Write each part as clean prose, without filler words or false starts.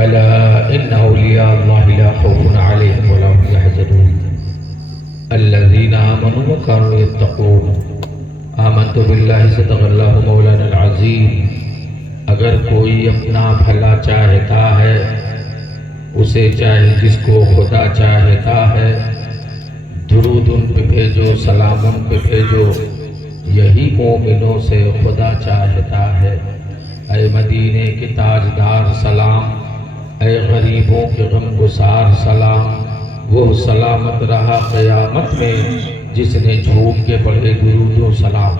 ألا إن أولياء الله لا خوف عليهم ولا هم يحزنون الذين آمنوا وكانوا يتقون آمنت بالله صدق الله مولانا العظیم۔ اگر کوئی اپنا بھلا چاہتا ہے اسے چاہے جس کو خدا چاہتا ہے، درود ان پہ بھیجو، سلام ان پہ بھیجو، یہی مومنوں سے خدا چاہتا ہے۔ اے مدینے کے تاجدار سلام، اے غریبوں کے غم گسار سلام، وہ سلامت رہا قیامت میں جس نے جھوم کے پڑھے درود و سلام۔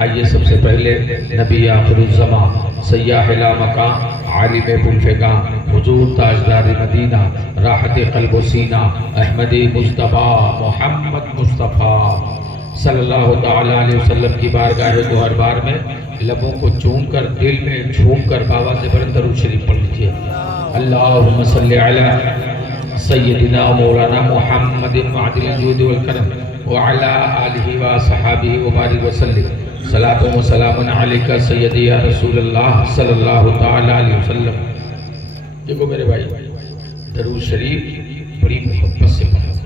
آئیے سب سے پہلے نبی آخر الزمان، سیاح لامکان، عالم بلفگاں، حضور تاجدار مدینہ، راحت قلب و سینہ، احمد مصطفیٰ محمد مصطفیٰ صلی اللہ تعالیٰ علیہ وسلم کی بارگاہ گوہر بار میں لبوں کو چوم کر دل میں جھوم کر بابا سے بلند درود شریف پڑھ لیجیے۔ اللہم صلی علی سیدنا مولانا محمد معدل الجود والکرم وعلی آلہ وصحابہ وبارک وسلم۔ صلاۃ و سلام علیکہ سیدی یا رسول اللہ صلی اللہ تعالیٰ علیہ وسلم۔ دیکھو میرے بھائی، درود شریف بڑی محبت سے پڑھا۔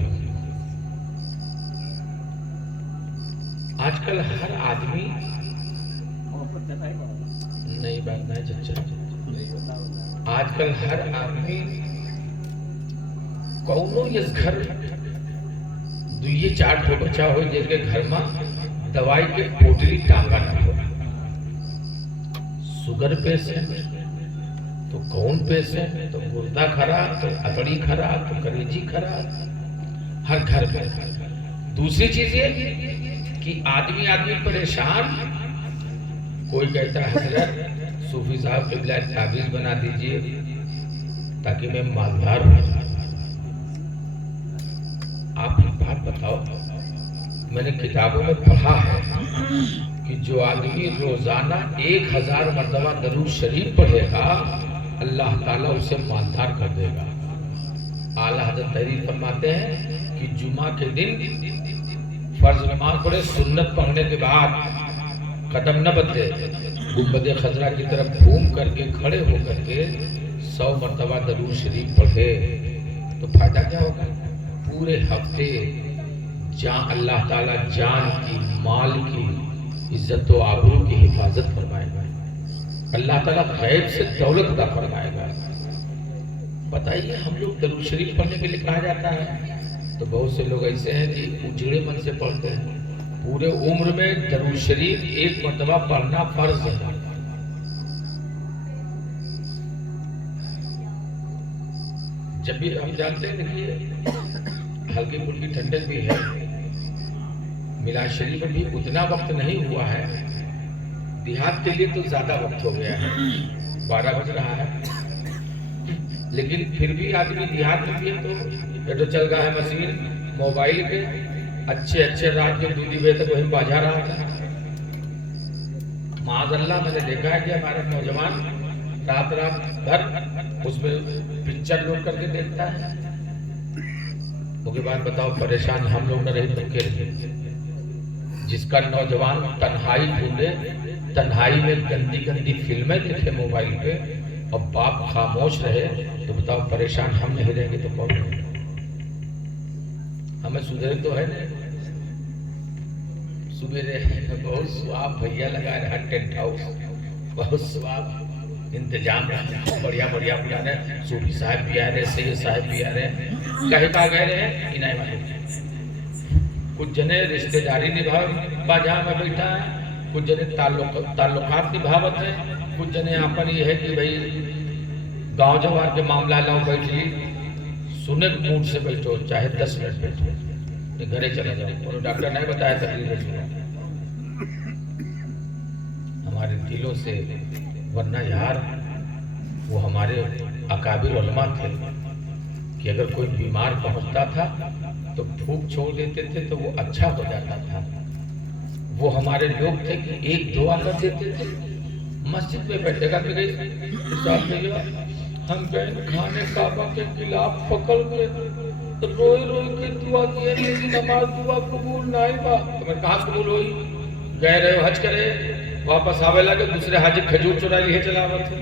آج کل ہر آدمی نئی بات نہیں چچا، آج کل ہر آدمی کونو یس گھر دوئیے چار ٹھو بچا ہوئی جس کے گھر میں دوائی کے پوٹلی ٹانگا نہ ہو۔ سگر پیشنٹ تو کون پیشنٹ، تو گردہ خراب، تو اتڑی خراب، تو کلیجی خراب، ہر گھر میں۔ دوسری چیز یہ کہ آدمی پریشان، کوئی کہتا ہے حضرت صوفی صاحب قبلہ تعویذ بنا دیجئے تاکہ میں مالدار ہو جاؤں۔ آپ ایک بات بتاؤ، میں نے کتابوں میں پڑھا ہے کہ جو آدمی روزانہ 1000 مرتبہ درود شریف پڑھے گا اللہ تعالیٰ اسے مالدار کر دے گا۔ اعلیٰ حضرت تحریر فرماتے ہیں کہ جمعہ کے دن فرض نماز پڑھے، سنت پڑھنے کے بعد قدم نہ بدلے، گنبد خضرا کی طرف گھوم کر کے کھڑے ہو کر کے 100 مرتبہ درود شریف پڑھے تو فائدہ کیا ہوگا؟ پورے ہفتے اللہ تعالیٰ جان کی، مال کی، عزت و آبرو کی حفاظت فرمائے گا۔ اللہ تعالیٰ غیب سے دولت عطا فرمائے گا۔ بتائیے، ہم لوگ درود شریف پڑھنے کے لیے کہا جاتا ہے تو بہت سے لوگ ایسے ہیں کہ اجڑے من سے پڑھتے ہیں۔ پورے عمر میں درود شریف 1 مرتبہ پڑھنا فرض ہے۔ جب بھی ہم جانتے ہیں، دیکھیے ہلکی پھلکی ٹھنڈک بھی ہے، میلاد شریف میں بھی اتنا وقت نہیں ہوا ہے، دیہات کے لیے تو زیادہ وقت ہو گیا ہے، 12 بج رہا ہے، لیکن پھر بھی آدمی دیہات میں بھی ہے تو یہ تو چل رہا ہے مشین موبائل کے، اچھے رات کے 2 بجے تک وہی بجا رہا تھا۔ معاذ اللہ میں نے دیکھا ہے کہ ہمارے نوجوان رات بھر اس میں پکچر لوڈ کر کے دیکھتا ہے۔ وہ کے بعد بتاؤ، پریشان ہم لوگ نہ رہے تو کیا رہے؟ جس کا نوجوان تنہائی ڈھونڈے، تنہائی میں گندی فلمیں دیکھے موبائل پہ، اور باپ خاموش رہے تو بتاؤ پریشان ہم نہیں رہیں گے تو کون رہے؟ ہمیں سدھرے تو ہے نا۔ سبیرے بہت سواب بھیا لگا رہا ٹینٹ ہاؤس، بہت سواب انتظام بڑھیا بڑھیا رہے، صوفی صاحب بھی آ رہے، سید صاحب بھی آ رہے، کہیں پا گئے رہے انہیں والے۔ کچھ جنے رشتہ داری نبھا جہاں میں بیٹھا ہے، کچھ جنے تعلقات نبھاوت ہے، کچھ جنے اپن یہ ہے کہ بھائی گاؤں جوار کے معاملہ لاؤ بیٹھ لی، سنے موڈ سے بیٹھو، چاہے 10 منٹ بیٹھو، گھرے چلے جاؤ، ڈاکٹر نے بتایا تقریر سنو ہمارے دلوں سے۔ ورنہ یار وہ ہمارے اکابر علماء تھے کہ اگر کوئی بیمار پہنچتا تھا تو بھوک چھوڑ دیتے تھے تو وہ اچھا ہو جاتا تھا۔ وہ ہمارے لوگ تھے کہ ایک دعا کر دیتے تھے، مسجد میں بیٹھے گا کہ ہم گئے کھانے کعبہ کے خلاف پکڑ کے روئی کے دعا کیے، میری نماز دعا قبول نہ ہوا۔ تمہیں کہاں قبول ہوئی؟ گئے رہے حج کرے، واپس آوے لگے دوسرے حاجی کھجور چرا لیے چلاوت۔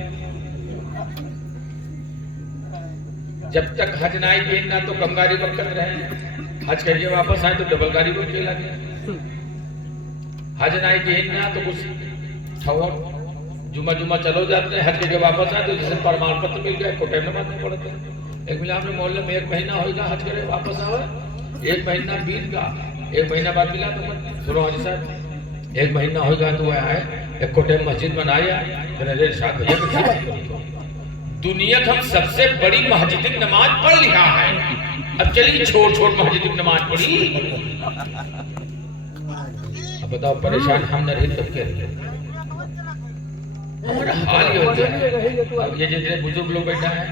جب تک حج نہ آئی گئی نہ تو کم گاڑی برکت رہے، حج کر کے واپس آئے تو ڈبل گاڑی کو کھیلا گیا، حج نہ آئی گئی نہ تو کچھ ٹھور جمعہ چلو جاتے ہیں، حج کر کے واپس آئے تو جسے پرمان پتر مل گیا، کوٹے میں باتیں پڑتے ہیں۔ ایک ملا ہم نے محلے میں 1 مہینہ ہوئے گا حج کرے واپس آئے، 1 مہینہ بیت گا، 1 مہینہ بعد ملا تو سنو حاجی صاحب 1 مہینہ ہوئے گا تو وہ آئے ایک کوٹے مسجد بنایا، ارشاد بھیا دنیا کا ہم سب سے بڑی مسجد نماز پڑھ لیا ہے، اب چلیے چھوٹ مسجد نماز پڑھی۔ اب بتاؤ پریشان ہم نہ رہے تب کیا رہے، ہمارا حال یہ ہوتا ہے۔ یہ جتنے بزرگ لوگ بیٹھا ہے،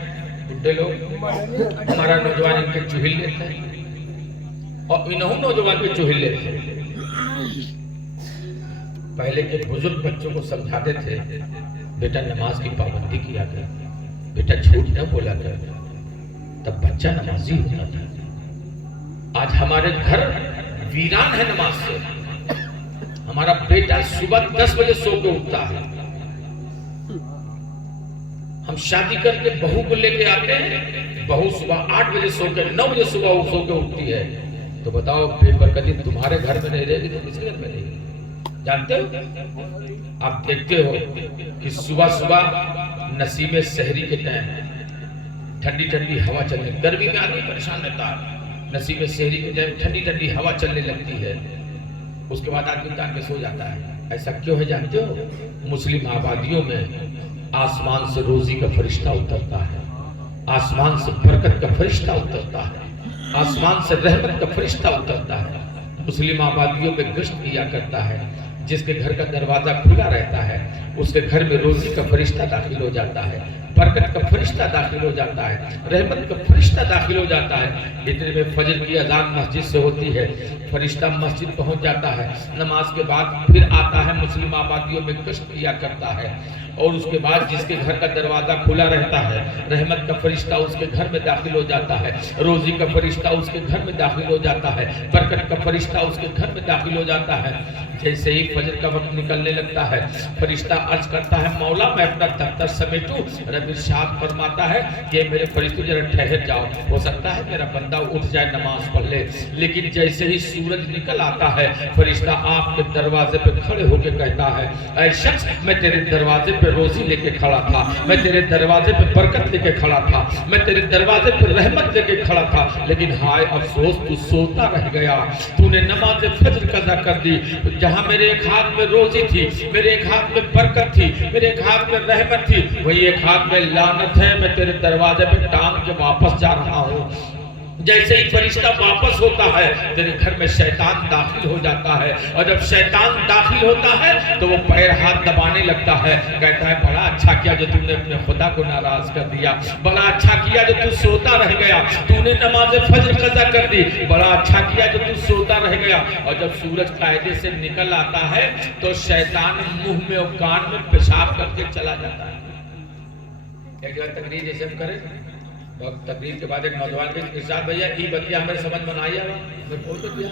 بڈھے لوگ، ہمارا نوجوان ان کے چوہل لیتے ہیں اور انہوں نوجوان کے چوہل لیتے ہیں۔ پہلے کے بزرگ بچوں کو سمجھاتے تھے بیٹا نماز کی پابندی کیا کر، بیٹا جھوٹ نہ بولا کر، تب بچہ نمازی ہوتا تھا۔ آج ہمارے گھر ویران ہے نماز سے۔ ہمارا بیٹا صبح 10 بجے سو کے اٹھتا ہے، ہم شادی کر کے بہو کو لے کے آتے ہیں، بہو صبح 8 بجے سو کے 9 بجے صبح وہ سو کے اٹھتی ہے، تو بتاؤ بے برکتی تمہارے گھر میں نہیں رہے گی تو کس گھر میں رہے گی؟ جانتے ہو آپ دیکھتے ہو کہ صبح نسیم سحری کے ٹائم ٹھنڈی ٹھنڈی ہوا چلنے، گرمی میں آدمی پریشان رہتا ہے، نسیم سحری کے ٹائم ٹھنڈی ٹھنڈی ہوا چلنے لگتی ہے، اس کے بعد آدمی تان کے سو جاتا ہے۔ ایسا کیوں ہے جانتے ہو؟ مسلم آبادیوں میں آسمان سے روزی کا فرشتہ اترتا ہے، آسمان سے برکت کا فرشتہ اترتا ہے، آسمان سے رحمت کا فرشتہ اترتا ہے، مسلم آبادیوں میں گشت کیا کرتا ہے۔ جس کے گھر کا دروازہ کھلا رہتا ہے اس کے گھر میں روزی کا فرشتہ داخل ہو جاتا ہے، برکت کا فرشتہ داخل ہو جاتا ہے، رحمت کا فرشتہ داخل ہو جاتا ہے۔ اتنے میں فجر کی اذان مسجد سے ہوتی ہے، فرشتہ مسجد پہنچ جاتا ہے، نماز کے بعد پھر آتا ہے، مسلم آبادیوں میں گشت کیا کرتا ہے، اور اس کے بعد جس کے گھر کا دروازہ کھلا رہتا ہے رحمت کا فرشتہ اس کے گھر میں داخل ہو جاتا ہے، روزی کا فرشتہ اس کے گھر میں داخل ہو جاتا ہے، برکت کا فرشتہ اس کے گھر میں داخل ہو جاتا ہے۔ جیسے ہی فجر کا وقت نکلنے لگتا ہے فرشتہ عرض کرتا ہے مولا میں اپنا دفتر سمیٹوں، رب ارشاد فرماتا ہے کہ میرے فرشتوں ذرا ٹھہر جاؤ، ہو سکتا ہے میرا بندہ اٹھ جائے نماز پڑھ لے۔ لیکن جیسے ہی سورج نکل آتا ہے فرشتہ آپ کے دروازے پہ کھڑے ہو کے کہتا ہے اے شخص میں تیرے دروازے پہ روزی لے کے کھڑا تھا، میں تیرے دروازے پہ برکت لے کے کھڑا تھا، میں تیرے دروازے پہ رحمت لے کے کھڑا تھا، لیکن ہائے افسوس تو سوتا رہ گیا، تو نے نماز فجر قضا کر دی۔ جہاں میرے ایک ہاتھ میں روزی تھی، میرے ایک ہاتھ میں برکت تھی، میرے ایک ہاتھ میں رحمت تھی، وہی ایک ہاتھ میں لعنت ہے، میں تیرے دروازے پہ ٹانگ کے واپس جا رہا ہوں۔ جیسے ہی فرشتہ واپس ہوتا ہے تیرے گھر میں شیطان داخل ہو جاتا ہے، اور جب شیطان داخل ہوتا ہے تو وہ پیر ہاتھ دبانے لگتا ہے، کہتا ہے بڑا اچھا کیا جو تم نے اپنے خدا کو ناراض کر دیا، بڑا اچھا کیا جو تو سوتا رہ گیا، تو نے نماز فجر قضا کر دی، بڑا اچھا کیا جو تو سوتا رہ گیا۔ اور جب سورج قاعدے سے نکل آتا ہے تو شیطان منہ میں اور کان میں پیشاب کر کے چلا جاتا ہے۔ ایک جگہ تقریر جیسے ہم کریں، تقریر کے بعد ایک نوجوان کے ارشاد بھیا ای بتیا ہمیں سمجھ میں آئی ہے، میں بول تو دیا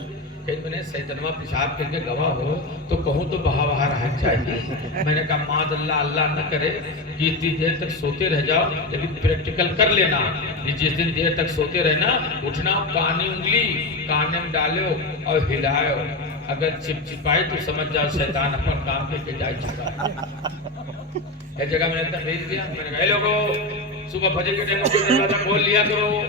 کہ میں نے سیدنما پیشاب کر کے گواہ ہو تو کہوں تو بہا بہا رہا چاہیے۔ میں نے کہا معاذ اللہ اللہ نہ کرے کہ اتنی دیر تک سوتے رہ جاؤ، لیکن پریکٹیکل کر لینا کہ جس دن دیر تک سوتے رہنا اٹھنا کانی انگلی کانے میں ڈالو اور ہلاؤ، اگر چپ چپائی تو سمجھ جاؤ شیطان اپنا کام کر کے جائے چکا۔ ایک جگہ میں نے تقریر کیا، میں نے کہا اے لوگو صبح فجر کے ٹائم کو دروازہ کھول لیا کرو۔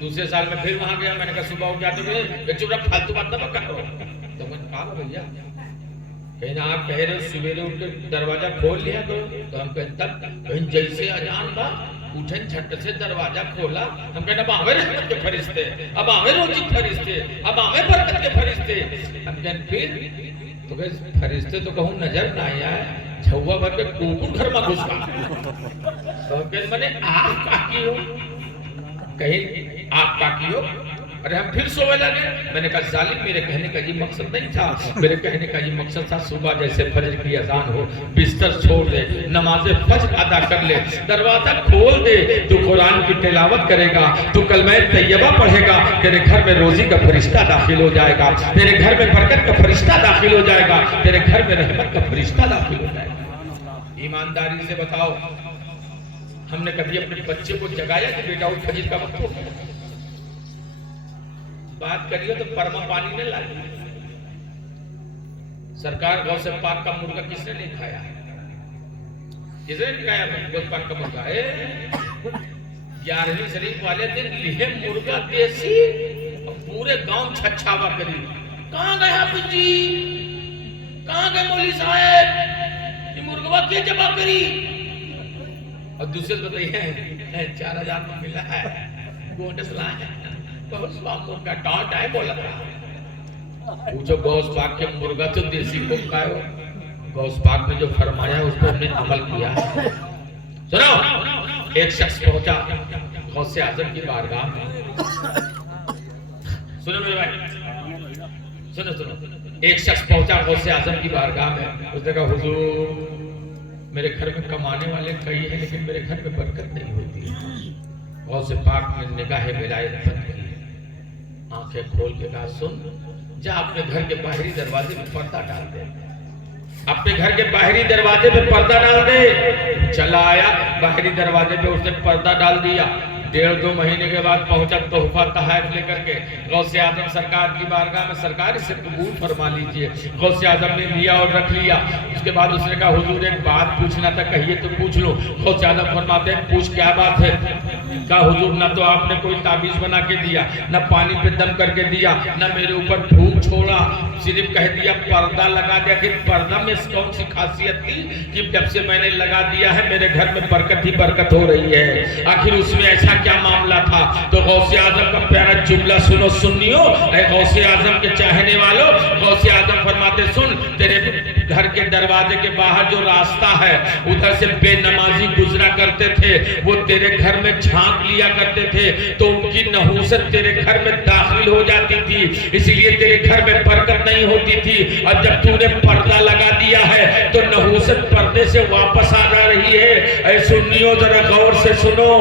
دوسرے سال میں پھر وہاں گیا، میں نے کہا صبح اٹھ جاتے ہوئے چپ رہا پھالتو بات نہ کرو۔ تو میں نے کہا بھیا کہیں آپ کہہ رہے سویرے اٹھ کے دروازہ کھول لیا کرو، تو ہم کہیں تب کہیں جیسے اذان با اٹھن جھٹ سے دروازہ کھولا، ہم کہیں اب آوے رحمت کے فرشتے، اب آوے روزی کے فرشتے، اب آوے برکت کے فرشتے۔ ہم کہیں پھر تو کہ فرشتے تو کہوں نظر نہ آیا ہے، چھوا بھر کے کوکر گھر میں گھس گا۔ تو کہیں میں نے آپ کا کی ہو، کہیں آپ کا کی ہو، ارے ہم پھر سوئے لگے۔ میں نے کہا ظالم میرے کہنے کا یہ مقصد نہیں تھا، میرے کہنے کا یہ مقصد تھا صبح جیسے فجر کی اذان ہو بستر چھوڑ دے، نماز فجر ادا کر لے، دروازہ کھول دے، تو قرآن کی تلاوت کرے گا، تو کلمہ طیبہ پڑھے گا، تیرے گھر میں روزی کا فرشتہ داخل ہو جائے گا، تیرے گھر میں برکت کا فرشتہ داخل ہو جائے گا، تیرے گھر میں رحمت کا فرشتہ داخل ہو جائے گا۔ ایمانداری سے بتاؤ ہم نے کبھی اپنے بچے کو جگایا کہ بیٹا اٹھ فجر کا وقت ہو گیا؟ بات کریے تو پرما پانی نہ لائی. سرکار غوث پاک کا مرغا کس نے نہیں کھایا؟ کس نے نہیں کھایا غوث پاک کا مرغا؟ 11ویں شریف والے دن لیے مرغا دیسی، پورے گاؤں چھچھاوا کری. کہاں گئے حافظ جی؟ کہاں گئے مولوی صاحب؟ یہ مرغا کیا جمع کری؟ اور دوسرے کو بتائیے 4000 میں ملا ہے، بونس لایا ہے، غوث پاک مرغا ڈانٹ ہے بولا تھا. پوچھو غوث پاک کے مرغا تو دیسی کو کھائے. غوث پاک نے جو فرمایا اس پر ہم نے عمل کیا. سنو، ایک شخص پہنچا غوث اعظم کی بارگاہ میں. سنو میرے بھائی، سنو سنو. ایک شخص پہنچا غوث اعظم کی بارگاہ میں. اس نے کہا حضور میرے گھر میں کمانے والے کئی ہیں لیکن میرے گھر میں برکت نہیں ہوتی. غوث پاک نے نگاہ ولایت بند کی، آنکھیں کھول کے کہا سن، جا اپنے گھر کے باہری دروازے میں پردہ ڈال دے. اپنے گھر کے باہری دروازے پہ پردہ ڈال دے. چلا آیا باہری دروازے پہ اس نے پردہ ڈال دیا. 1.5-2 مہینے کے بعد پہنچا تحفہ تحائف لے کر کے غوث اعظم سرکار کی بارگاہ میں. سرکار اسے قبول فرما لیجئے. غوث اعظم نے لیا اور رکھ لیا. اس کے بعد اس نے کہا حضور ایک بات پوچھنا تھا، کہیے تو پوچھ لو. غوث اعظم فرماتے ہیں پوچھ کیا بات ہے؟ کہا حضور نہ تو آپ نے کوئی تعویذ بنا کے دیا، نہ پانی پہ دم کر کے دیا، نہ میرے اوپر پھونک چھوڑا، صرف کہہ دیا پردہ لگا دیا. کہ پردہ میں کون سی خاصیت تھی کہ جب سے میں نے لگا دیا ہے میرے گھر میں برکت ہی برکت ہو رہی ہے؟ آخر اس میں ایسا کیا معاملہ تھا؟ تو غوث اعظم کا پیارا جملہ سنو سنیو، اے غوث اعظم کے چاہنے والوں. غوث اعظم فرماتے سن، تیرے گھر کے دروازے کے باہر جو راستہ ہے ادھر سے بے نمازی گزرا کرتے تھے، وہ تیرے گھر میں جھانک لیا کرتے تھے تو ان کی نحوست تیرے گھر میں داخل ہو جاتی تھی، اسی لیے تیرے گھر میں برکت نہیں ہوتی تھی. اور جب تو نے پردہ لگا دیا ہے تو نحوست پردے سے واپس آ جا رہی ہے. اے سنیو ذرا غور سے سنو،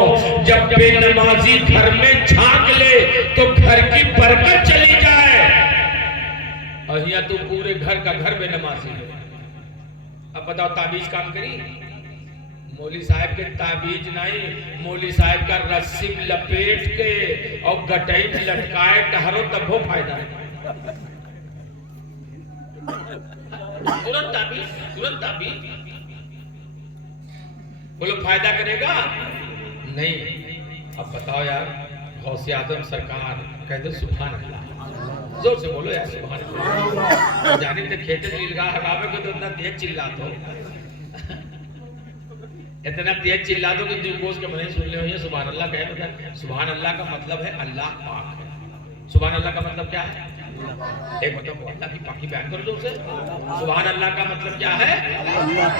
جب بے نمازی گھر میں جھانک لے تو گھر کی برکت چلی جائے. اور یہاں تو پورے گھر کا گھر بے نمازی ہے. اب بتاؤ تعویذ کام کری؟ مولوی صاحب کے تعویذ نہیں، مولوی صاحب کا رسی لپیٹ کے اور گٹائی لٹکائے ٹہرو تب ہو فائدہ ہے. ترنت تعویذ بولو فائدہ کرے گا نہیں. اب بتاؤ یار، غوث اعظم سرکار کہہ دو سبحان اللہ، زور سے بولو یار سبحان اللہ. جانب تے کھیتے نیلگاہ ہٹاوے کو تو اتنا تیز چلا دو، اتنا تیز چلا دو کہ جو گوشت کے منہ سن لے ہو یہ سبحان اللہ کہے تو. سبحان اللہ کا مطلب ہے اللہ پاک ہے. سبحان اللہ کا مطلب کیا ہے؟ ایک مطلب اللہ کی پاکی بیان کرو جو سے. سبحان اللہ کا مطلب کیا ہے؟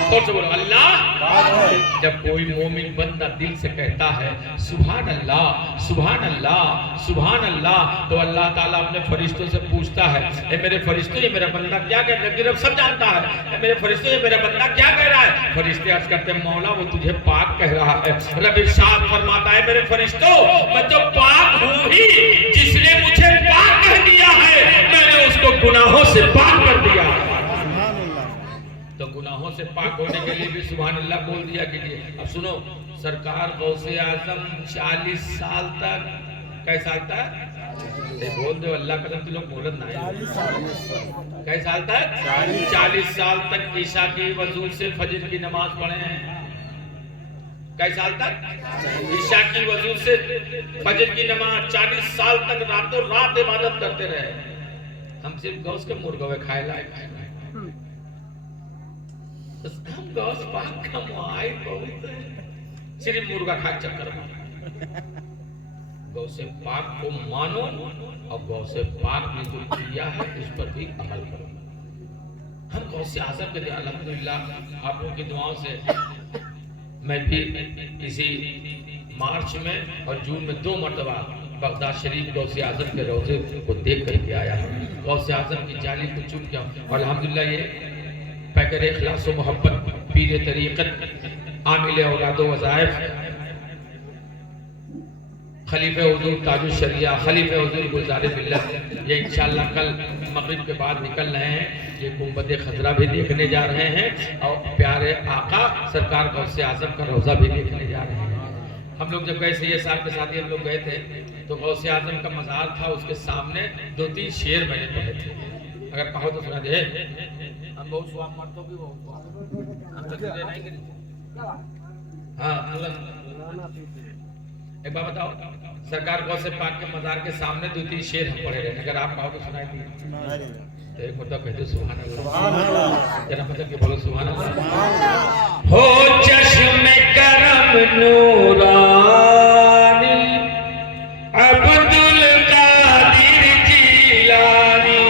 اور سے بولو اللہ. جب کوئی مومن بندہ دل سے کہتا ہے سبحان اللہ سبحان اللہ سبحان اللہ تو اللہ تعالیٰ اپنے فرشتوں سے پوچھتا ہے اے میرے فرشتوں یہ میرا بندہ کیا کہہ رہا ہے؟ رب سب جانتا ہے. اے میرے فرشتوں یہ میرا بندہ کیا کہہ رہا ہے؟ فرشتے عرض کرتے ہیں مولا وہ تجھے پاک کہہ رہا ہے. رب ارشاد فرماتا ہے میرے فرشتوں میں تو پاک ہوں ہی، جس نے مجھے پاک کہہ دیا ہے میں نے اس کو گناہوں سے پاک کر دیا. تو گناہوں سے پاک ہونے کے لیے بھی سبحان اللہ بول دیا کیجئے. اب سنو، سرکار غوث اعظم 40 سال تک، کئی سال تک بول دو اللہ قدم تو لوگ بولت نہ ہے، کئی سال تک؟ 40 سال تک عشاء کی وضو سے فجر کی نماز پڑھے ہیں. کئی سال تک؟ عشاء کی وضو سے فجر کی نماز. 40 سال تک راتوں رات عبادت کرتے رہے. ہم صرف غوث کے مرغوے کھائے لائے. ہم غوث پاک کا معاہد بہت ہے، صرف مرغا کھائے چکر میں. غوث پاک کو مانو اور غوث پاک نے جو کیا ہے اس پر بھی عمل کرو. ہم غوث اعظم کے لیے الحمدللہ آپ لوگوں کی دعاؤں سے میں بھی اسی مارچ میں اور جون میں 2 مرتبہ بغداد شریف غوث اعظم کے روضے کو دیکھ کر کے آیا ہوں. غوث اعظم کی جالی کو چوم کیا اور الحمدللہ یہ پیکر اخلاص و محبت پیر طریقت عامل اولاد و وظائف خلیفہ حضور تاج الشریعہ خلیفہ حضور گلزار ملت یہ انشاءاللہ کل مغرب کے بعد نکل رہے ہیں. یہ گنبد خضرا بھی دیکھنے جا رہے ہیں اور پیارے آقا سرکار غوث اعظم کا روضہ بھی دیکھنے جا رہے ہیں. ہم لوگ جب گئے سید صاحب کے ساتھ ہم لوگ گئے تھے تو غوث اعظم کا مزار تھا، اس کے سامنے 2-3 شعر میں نے پڑھے تھے، اگر کہو تو سنا دے. ہم بہت سواب مرتوں بھی بہت ہم تقریریں نہیں کریں. ہاں ایک بات بتاؤ، سرکار غوث پاک کے مزار کے سامنے 2-3 شعر ہم پڑھے رہے، اگر آپ کہو تو سنائی دیے. تو ایک مرتبہ کہتے سبحان اللہ، جناب مطلب کہ بولو سبحان اللہ. ہو چشم کرم نورانی عبد القادر جیلانی.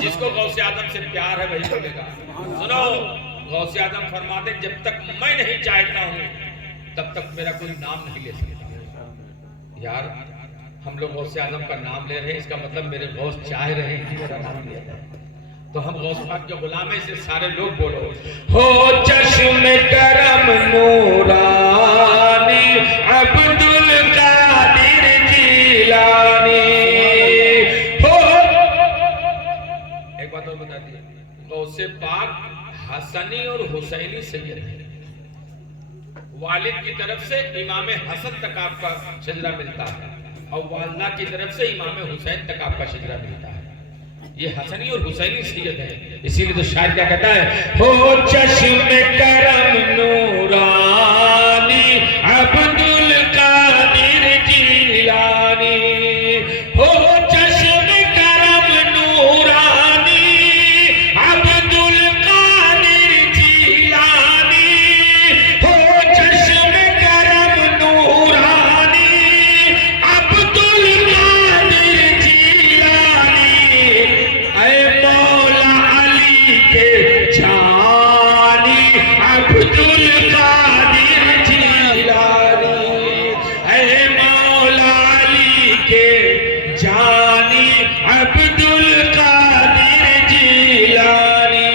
جس کو غوث اعظم سے پیار ہے وہی بولے گا. سنو، غوث اعظم فرماتے جب تک میں نہیں چاہتا ہوں تب تک میرا کوئی نام نہیں لے سکتا. یار ہم لوگ غوث اعظم کا نام لے رہے ہیں، اس کا مطلب میرے غوث چاہ رہے ہیں کہ میرا نام لیا جائے. تو ہم غوث پاک کے غلام ہیں، سے سارے لوگ بولو ہو چشم کرم نورانی عبد القادر جیلانی. ہو ایک بات اور بتا دی، غوث پاک حسنی اور حسینی سید ہیں. والد کی طرف سے امام حسن تک آپ کا شجرہ ملتا ہے اور والدہ کی طرف سے امام حسین تک آپ کا شجرہ ملتا ہے. یہ حسنی اور حسینی سید ہے. اسی لیے تو شاعر کیا کہتا ہے، ہو چشم کرم نورانی عبد القادر جیلانی. ہو چشم کرم نورانی عبد القادر جیلانی. ہو چشم کرم نورانی عبد القادر جیلانی. اے مولا علی کے جانی عبد القادر جیلانی. اے مولا علی کے جانی عبد القادر جیلانی.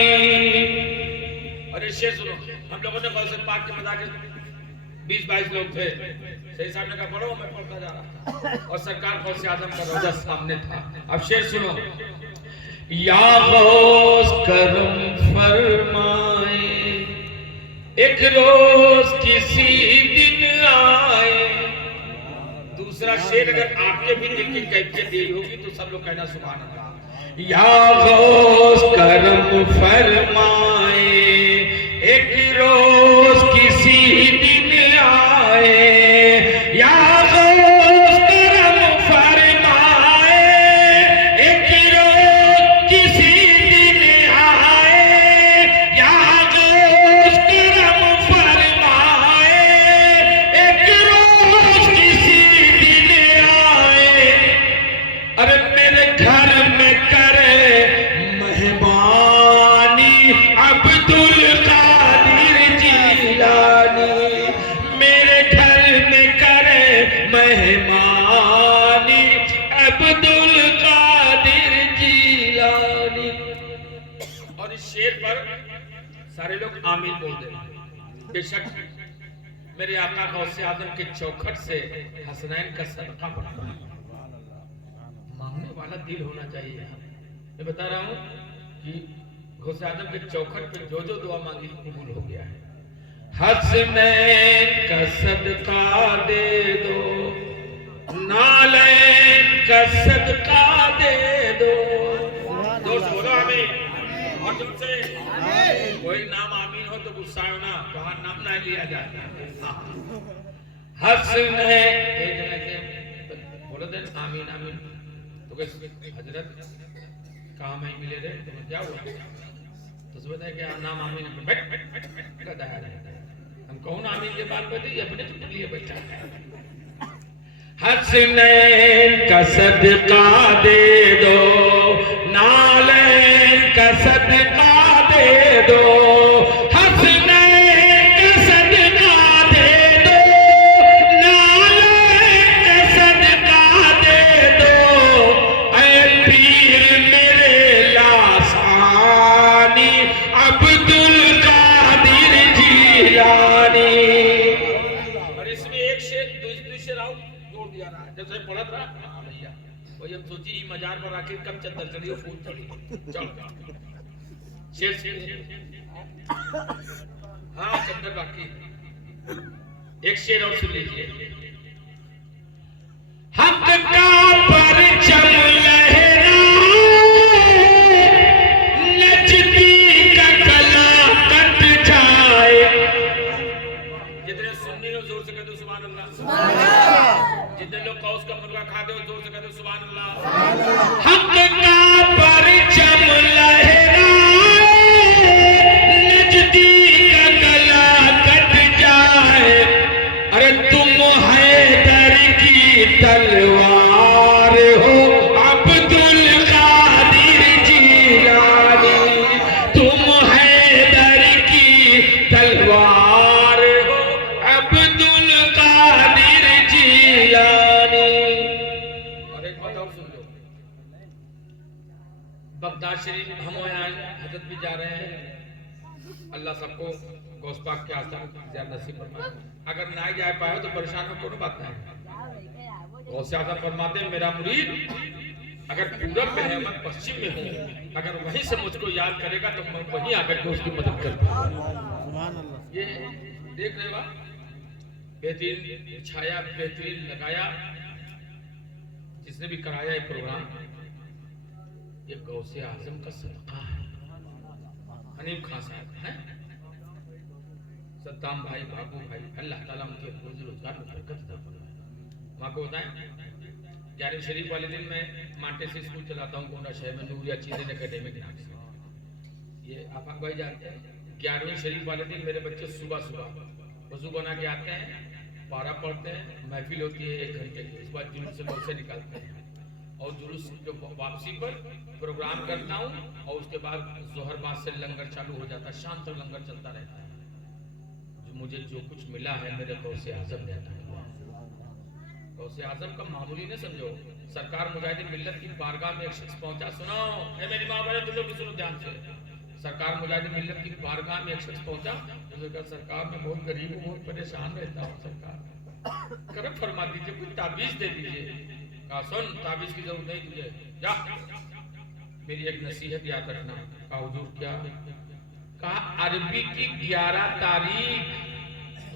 اور یہ شعر سنو، ہم لوگوں نے غوث پاک کے مزار کے 20-22 لوگ تھے. صحیح صاحب نے کہا پڑھو، میں پڑھتا جا رہا تھا اور سرکار غوث اعظم کا روضہ سامنے تھا. اب شعر سنو، یا غوث کرم فرمائے ایک روز کسی دن آئے. دوسرا شعر اگر آپ کے بھی دل کی کیفیت یہی ہوگی تو سب لوگ کہنا سبحان اللہ. یا غوث کرم فرمائے ایک روز کسی دن آئے. یا غوث کرم فرمائے ایک روز کسی دن آئے. یا غوث کرم فرمائے ایک روز کسی دن آئے. ارے میرے گھر میں کرے مہمانی عبد القادر جیلانی. میرے گھر میں کرے مہمانی عبد القادر جیلانی. اور اس شعر پر سارے لوگ آمین بول دیں. بے شک میرے آقا غوث اعظم کے چوکھٹ سے حسنین کا صدقہ بڑھتا ہے. مانگنے والا دل ہونا چاہیے. میں بتا رہا ہوں کہ غوث اعظم کے چوکھٹ پہ جو دعا مانگی قبول ہو گیا ہے. حسنین کا صدقہ دے دو، نالین کا صدقہ دے دو. دوست بولو آمین. اور تم سے کوئی نام آمین ہو تو غصہ ہونا، وہاں نام نہ لیا جاتا. حسنین بولو دیں آمین آمین. تو حضرت کہاں میں ملے رہے تو کیا ہوا؟ تو سمجھتا ہے کہ نام آمین کہتا ہے. ہم کون آمین کے بات پہ یہ اپنے چپ لیے بیٹھا ہے. حسنین کا صدقہ دے دو، نالین کا صدقہ دے دو. حسنین کا صدقہ دے دو، نالین کا صدقہ دے دو. اے پیر میرے لاسانی عبد القادر جیلانی. اور اس میں ایک شعر دوسری شعر آؤ جوڑ دیا رہا ہے. جب سے پڑھا تھا بھیا وہی ہم سوچی مزار پر آخر کب چدر چڑھی اور پھول چڑھی. چلو شعر ہاں چدر باقی ایک شعر اور سن لیجیے. حق کا پرچم لہرائے نجدی کا گلا کٹ جائے. جتنے سنی ہو زور سے کہتے ہو سبحان اللہ. سبحان اللہ. جتنے لوگ قوس کا مرغا کھاتے ہو زور سے کہتے ہو سبحان اللہ. سبحان اللہ. حق کا پرچم لہرائے نجدی کا گلا کٹ جائے. ارے تم حیدر کی تلوار ہو عبد القادر جیلانی. تم حیدر کی تلوار ہو عبد القادر جیلانی. اور ایک بات اور سن لو. بغداد شریف ہم یہاں حضرت بھی جا رہے ہیں. اللہ سب کو غوث پاک کے آسان زیادہ نصیب فرمائے. اگر نہ جائے پائے تو پریشان ہو کون بات ہے. غوث اعظم فرماتے ہیں میرا مرید اگر پورب میں ہے میں پشچم میں ہوں, اگر وہیں سے مجھ کو یاد کرے گا تو میں وہیں آ کر کے اس کی مدد کرتا ہوں. یہ دیکھ رہے ہو بہترین بچھایا, بہترین لگایا. جس نے بھی کرایا یہ پروگرام یہ غوث اعظم کا صدقہ ہے. حنیف خان صاحب ہیں, ستام بھائی, بابو بھائی, اللہ تعالیٰ ان کے روزی روزگار میں برکت عطا فرمائے. وہاں کو بتائیں 11 شریف والے دن میں مانٹے سے اسکول چلاتا ہوں گونڈا شہر میں, نوریہ چیزیں اکیڈمی کے نام سے. یہ آپ بھائی جانتے ہیں 11ویں شریف والے دن میرے بچے صبح صبح وضو بنا کے آتے ہیں, پارا پڑھتے ہیں, محفل ہوتی ہے 1 گھنٹے کی. اس بعد جلوس سے بہت سے نکالتے ہیں اور جلوس جو واپسی پر پروگرام کرتا ہوں اور اس کے بعد ظہر بعد سے لنگر چالو ہو جاتا ہے, شام تک لنگر چلتا رہتا ہے. مجھے جو کچھ ملا ہے میرے غوث اعظم نے عطا کیا. غوث اعظم کا معمولی نہ سمجھو. سرکار مجاہد ملت کی بارگاہ میں ایک شخص پہنچا. سنو اے میری ماں بہن تم لوگ بھی سنو دھیان سے. سرکار مجاہد ملت کی بارگاہ میں ایک شخص پہنچا. اس نے کہا سرکار میں بہت غریب ہوں, بہت پریشان رہتا ہوں, سرکار کرم فرما دیجیے, کوئی تعویذ دے دیجیے. کہا سن تعویذ کی ضرورت نہیں تجھے, جا میری ایک نصیحت یاد رکھنا. کہا حضور کیا؟ کہا عربی کی 11 تاریخ,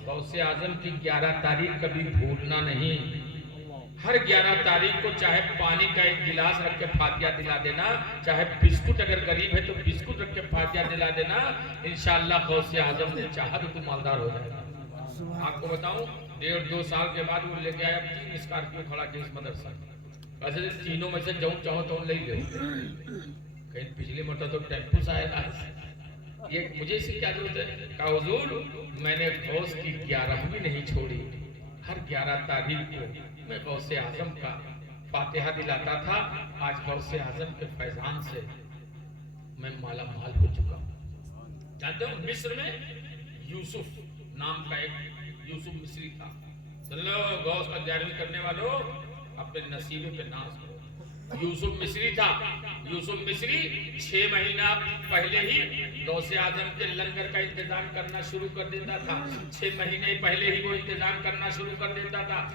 غوث اعظم کی 11 تاریخ کبھی بھولنا نہیں. ہر 11 تاریخ کو چاہے پانی کا ایک گلاس رکھ کے فاتحہ دلا دینا, چاہے بسکٹ اگر غریب ہے تو بسکٹ رکھ کے فاتحہ دلا دینا. انشاءاللہ غوث اعظم نے چاہا تو تم مالدار ہو جائے گا. آپ کو بتاؤں 1.5-2 سال کے بعد وہ لے کے آیا 3 اسکارپیو کھڑا کے اس مدرسہ. ویسے تینوں میں سے جاؤں چاہو تو لے لے. کہیں پچھلی مرتبہ تو ٹیمپو سے آیا تھا. یہ مجھے اس کی کیا ضرورت ہے؟ کہا حضور میں نے غوث کی 11ویں نہیں چھوڑی. ہر 11 تاریخ کو میں غوث اعظم کا فاتحہ دلاتا تھا. آج غوث اعظم کے فیضان سے میں مالا مال ہو چکا ہوں. جانتے ہو مصر میں یوسف نام کا ایک یوسف مصری تھا. سن لو غوث کا 11ویں کرنے والوں اپنے نصیبے پہ ناز کرو. یوسف مصری تھا. یوسف مصری 6 مہینہ پہلے ہی غوث اعظم کے لنگر کا انتظام کرنا شروع کر دیتا تھا. 6 مہینے پہلے ہی وہ انتظام کرنا شروع کر دیتا تھا.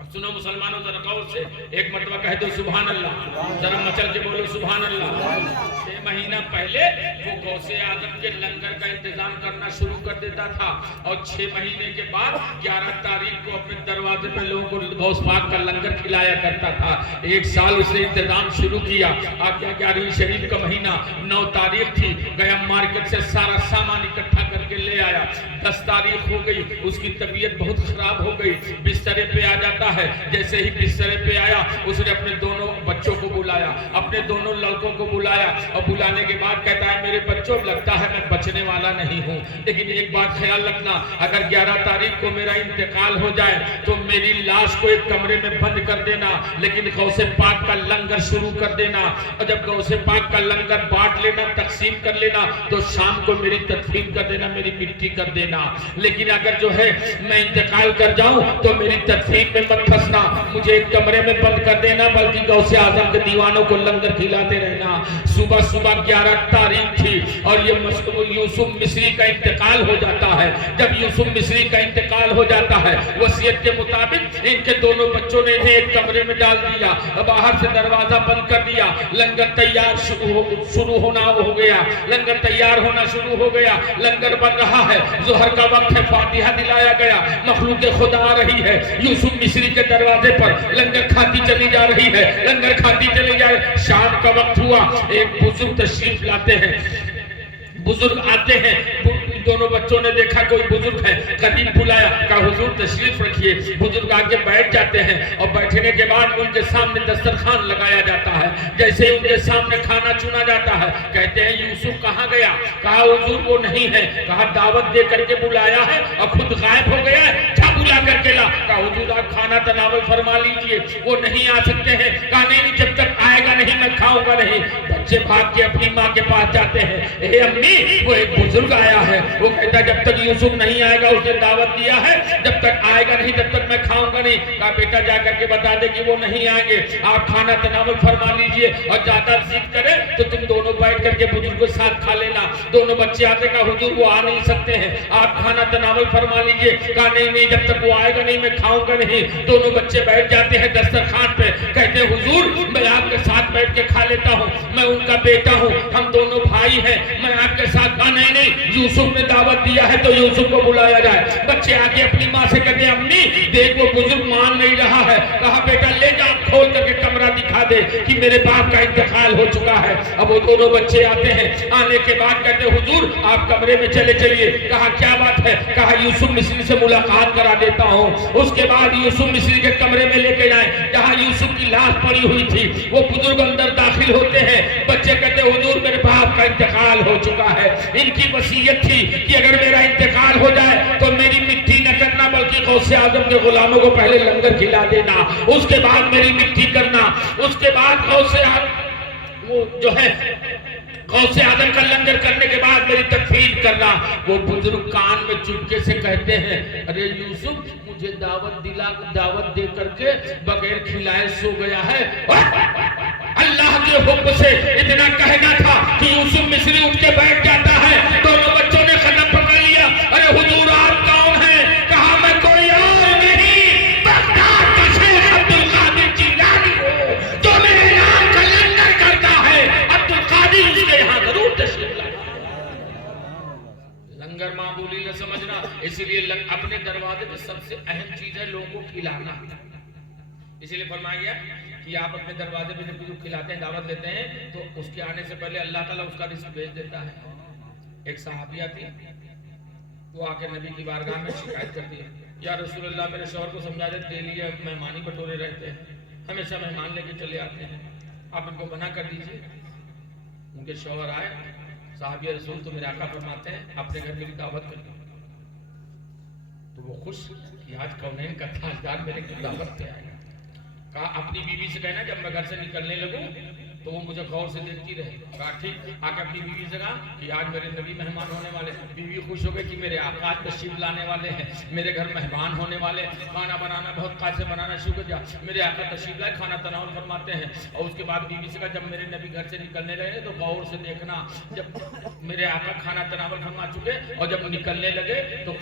اب سنو مسلمانوں ذرا غور سے, ایک مرتبہ کہہ دو سبحان اللہ, ذرا مچل کے بولو سبحان اللہ. 6 مہینہ پہلے وہ غوث اعظم کے لنگر کا انتظام کرنا شروع کر دیتا تھا اور 6 مہینے کے بعد 11 تاریخ کو اپنے دروازے پہ لوگوں کو غوث پاک کا لنگر کھلایا کرتا تھا. 1 سال اس نے انتظام شروع کیا. آپ کیا 11ویں شریف کا مہینہ 9 تاریخ تھی, گیا مارکیٹ سے سارا سامان اکٹھا کر کے لے آیا. 10 تاریخ ہو گئی, اس کی طبیعت بہت خراب ہو گئی. بسترے پہ آ جاتا ہے. جیسے ہی بسترے پہ آیا اس نے اپنے دونوں بچوں کو بلایا, اپنے دونوں لڑکوں کو بلایا اور بلانے کے بعد کہتا ہے میرے بچوں لگتا ہے میں بچنے والا نہیں ہوں, لیکن ایک بات خیال رکھنا, اگر 11 تاریخ کو میرا انتقال ہو جائے تو میری لاش کو ایک کمرے میں بند کر دینا, لیکن غوث پاک کا لنگر شروع کر دینا. اور جب غوث پاک کا لنگر بانٹ لینا, تقسیم کر لینا, تو شام کو میری تدفین کر دینا, میری مٹی کر دینا. لیکن اگر جو ہے میں انتقال کر جاؤں تو میری تدفین میں مت پھنسنا, مجھے ایک کمرے میں بند کر دینا, بلکہ غوث اعظم کے دیوانوں کو لنگر کھلاتے رہنا. صبح صبح 11 تاریخ تھی اور یہ یوسف مصری کا انتقال ہو جاتا ہے. جب یوسف مصری کا انتقال ہو جاتا ہے وصیت کے مطابق ان کے دونوں بچوں نے انہیں ایک کمرے میں ڈال دیا، باہر سے دروازہ بند کر دیا، لنگر تیار شروع ہونا ہو گیا، لنگر تیار ہونا شروع ہو گیا، لنگر بن رہا ہے، ظہر کا وقت ہے، فاتحہ دلایا گیا، مخلوق خدا آ رہی ہے، یوسف مصری کے دروازے پر لنگر کھاتی چلی جا رہی ہے، لنگر کھاتی چلی جا رہی ہے۔ شام کا وقت ہوا، ایک بزرگ تشریف لاتے ہیں، بزرگ آتے ہیں، دونوں بچوں نے دیکھا کوئی بزرگ ہے، قریب بلایا، کہا حضور تشریف رکھیے۔ بزرگ آگے بیٹھ جاتے ہیں اور بیٹھنے کے بعد ان کے سامنے دسترخوان لگایا جاتا ہے، جیسے ان کے سامنے کھانا چنا جاتا ہے، کہتے ہیں یوسف کہاں گیا؟ کہا حضور وہ نہیں ہے، کہا دعوت دے کر کے بلایا ہے اور خود غائب ہو گیا ہے، جا بلا کر کے لا۔ کہا حضور آپ کھانا تناول فرما لیجئے، وہ نہیں آ سکتے ہیں۔ کہا نہیں جب تک آئے گا نہیں میں کھاؤں گا نہیں۔ بچے بھاگ کے اپنی ماں کے پاس جاتے ہیں، اے امی وہ ایک بزرگ آیا ہے، وہ کہتا جب تک یوسف نہیں آئے گا، اس نے دعوت دیا ہے جب تک آئے گا نہیں جب تک میں کھاؤں گا نہیں۔ کہا بیٹا جا کر کے بتا دے کہ وہ نہیں آئیں گے، آپ کھانا تناول فرما لیجئے اور زیادہ ضد کرے تو تم دونوں بیٹھ کر کے بزرگ کے ساتھ کھا لینا۔ دونوں بچے آتے، کہا حضور وہ آ نہیں سکتے ہیں، آپ کھانا تناول فرما لیجئے۔ کہا نہیں جب تک وہ آئے گا نہیں میں کھاؤں گا نہیں۔ دونوں بچے بیٹھ جاتے ہیں دسترخوان پہ، کہتے حضور میں آپ کے ساتھ بیٹھ کے کھا لیتا ہوں، میں ان کا بیٹا ہوں، ہم دونوں بھائی ہیں، میں آپ کے ساتھ۔ کہا نہیں یوسف نے دعوت دیا ہے تو یوسف کو بلایا جائے۔ بچے آگے اپنی ماں سے کہتے ہیں امی دیکھ وہ بزرگ مان نہیں رہا ہے۔ کہا بیٹا لے جا کھول کر کے کمرہ دکھا دے کہ میرے باپ کا انتقال ہو چکا ہے۔ اب وہ دونوں بچے آتے ہیں، آنے کے بعد کہتے حضور آپ کمرے میں چلے چلیے۔ کہا کیا بات ہے؟ کہا یوسف مصری سے ملاقات کرا دیتا ہوں۔ اس کے بعد یوسف مصری کے کمرے میں لے کے جائیں جہاں یوسف کی لاش پڑی ہوئی تھی۔ وہ بزرگ اندر داخل ہوتے ہیں، بچے کہتے حضور میرے باپ کا انتقال ہو چکا ہے، ان کی وصیت تھی کہ اگر میرا انتقال ہو جائے تو میری مٹی نہ کرنا بلکہ غوث اعظم کے غلاموں کو پہلے لنگر کھلا دینا، اس کے بعد میری مٹی کرنا، اس کے بعد غوث اعظم وہ جو ہے غوث اعظم کا لنگر کرنے کے بعد میری تکفین کرنا۔ وہ بزرگ کان میں چپکے سے کہتے ہیں ارے یوسف مجھے دعوت دے کر کے بغیر کھلائے سو گیا ہے۔ اللہ کے حکم سے اتنا کہنا تھا کہ یوسف مصری اٹھ کے بیٹھ جاتا ہے۔ دونوں بچوں نے قدم پکڑ لیا، ارے حضور آپ کون ہیں؟ کہا میں کوئی اور نہیں بغداد کا شیخ عبد القادر جیلانی ہوں جو میرے نام کا لنگر کرتا ہے۔ عبد القادر اس کے یہاں ضرور تشریف لانا۔ لنگر معمولی نہ سمجھنا، اسی لیے اپنے دروازے پہ سب سے اہم چیز ہے لوگوں کو کھلانا۔ اسی لیے فرمایا گیا کہ آپ اپنے دروازے پہ جب کچھ کھلاتے ہیں دعوت دیتے ہیں تو اس کے آنے سے پہلے اللہ تعالیٰ اس کا رزق بھیج دیتا ہے۔ ایک صحابیہ تھی، وہ آ کے نبی کی بارگاہ میں شکایت کرتی ہے یا رسول اللہ میرے شوہر کو سمجھا دے ڈیلی مہمانی بٹورے رہتے ہیں، ہمیشہ مہمان لے کے چلے آتے ہیں، آپ ان کو منع کر دیجئے۔ ان کے شوہر آئے، صحابیہ رسول تو میرے آقا فرماتے ہیں اپنے گھر میری دعوت کر دی۔ تو وہ خوش کہ آج کونین کا تاجدار میرے کی دعوت پہ آئے گا۔ کہا اپنی بیوی سے کہنا جب میں گھر سے نکلنے لگوں تو وہ مجھے غور سے دیکھتی رہے۔ کہا ٹھیک۔ آ کے اپنی بیوی سے کہا کہ آج میرے نبی مہمان ہونے والے ہیں۔ بیوی خوش ہو گئی کہ میرے آقا تشریف لانے والے ہیں، میرے گھر مہمان ہونے والے ہیں۔ کھانا بنانا بہت قائد سے بنانا شروع کر دیا، میرے آقا تشریف لائے، کھانا تناول فرماتے ہیں۔ اور اس کے بعد بیوی سے کہا جب میرے نبی گھر سے نکلنے لگے تو غور سے دیکھنا، جب میرے آقا کھانا تناول فرما چکے اور جب نکلنے لگے تو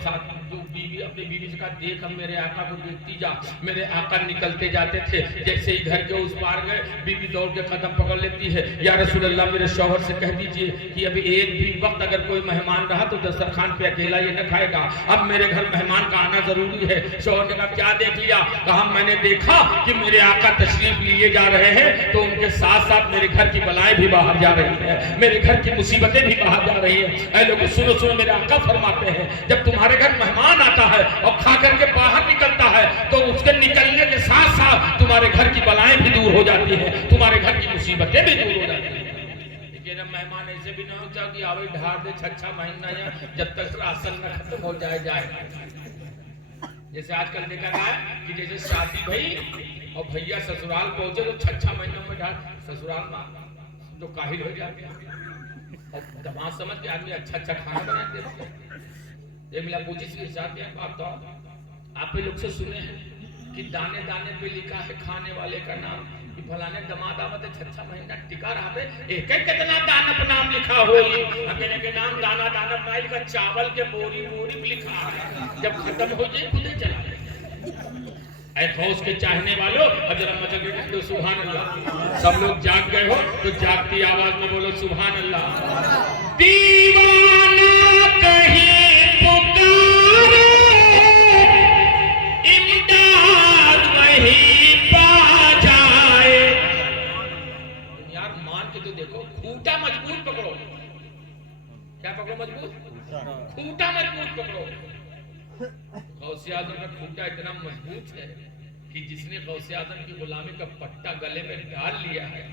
بیوی اپنی بیوی سے کہا دیکھ ہم میرے آقا کو دیکھتی جا۔ میرے آقا نکلتے جاتے تھے، جیسے ہی گھر کے اس پار گئے بیوی دوڑ کے قدم پکڑ لیتی ہے، یا رسول اللہ میرے شوہر سے کہہ دیجئے کہ ابھی ایک بھی وقت اگر کوئی مہمان رہا تو دسترخوان پہ اکیلا یہ نہ کھائے گا، اب میرے گھر مہمان کا آنا ضروری ہے۔ شوہر نے کہا کیا دیکھ لیا؟ کہا میں نے دیکھا کہ میرے آقا تشریف لیے جا رہے ہیں تو ان کے ساتھ ساتھ میرے گھر کی بلائیں بھی باہر جا رہی ہیں، میرے گھر کی مصیبتیں بھی باہر جا رہی ہیں۔ اے لوگوں سنو سنو، میرے آقا فرماتے ہیں جب تمہارے گھر مہمان آتا ہے اور کھا کر کے باہر نکلتا ہے تو اس کے نکلنے کے ساتھ ساتھ تمہارے گھر کی بلائیں بھی دور ہو جاتی ہیں، تمہارے گھر کی مصیبتیں بھی دور ہو جاتی ہیں۔ لیکن اب مہمان ایسے بھی نہ ہو چاہو کہ آوے ڈھار دے چھچا مہینہ یا جب تک راسن نہ ختم ہو جائے۔ جیسے آج کل دیکھا گیا ہے کہ جیسے شادی بھئی اور بھیا سسرال پہنچے تو چھچا مہینوں میں ڈھار سسرال میں جو کاہل ہو جاتے ہیں اور دماغ سمجھ کے آدمی اچھا اچھا کھانا بنا دیتے ہیں۔ یہ ملا پوچھی سے چاہتے ہیں آپ تو آپ لوگ سے سنے ہیں کہ دانے دانے پہ لکھا ہے کھانے والے کا نام، کہ فلانے دماد آمد 6 مہینہ ٹکا رہا پہ ایک ایک کتنا دانب نام لکھا ہوئی اکیلے کے نام دانا دانب نائل کا چاول کے بوری بوری لکھا ہے جب ختم ہو جائے خودے چلا جائے اے غوث کے چاہنے والوں اجر مچل کے تو سبحان اللہ سب لوگ جاگ گئے ہو تو جاگتی آواز میں بولو سبحان اللہ دیوانہ کہیں پکارے امداد وہی پا جائے یار مان کے تو دیکھو کھوٹا مضبوط پکڑو کیا پکڑو مضبوط کھوٹا مضبوط پکڑو غوث اعظم کا کھوٹا اتنا مضبوط ہے کہ جس نے غوث اعظم کی غلامی کا پٹا گلے میں ڈال لیا ہے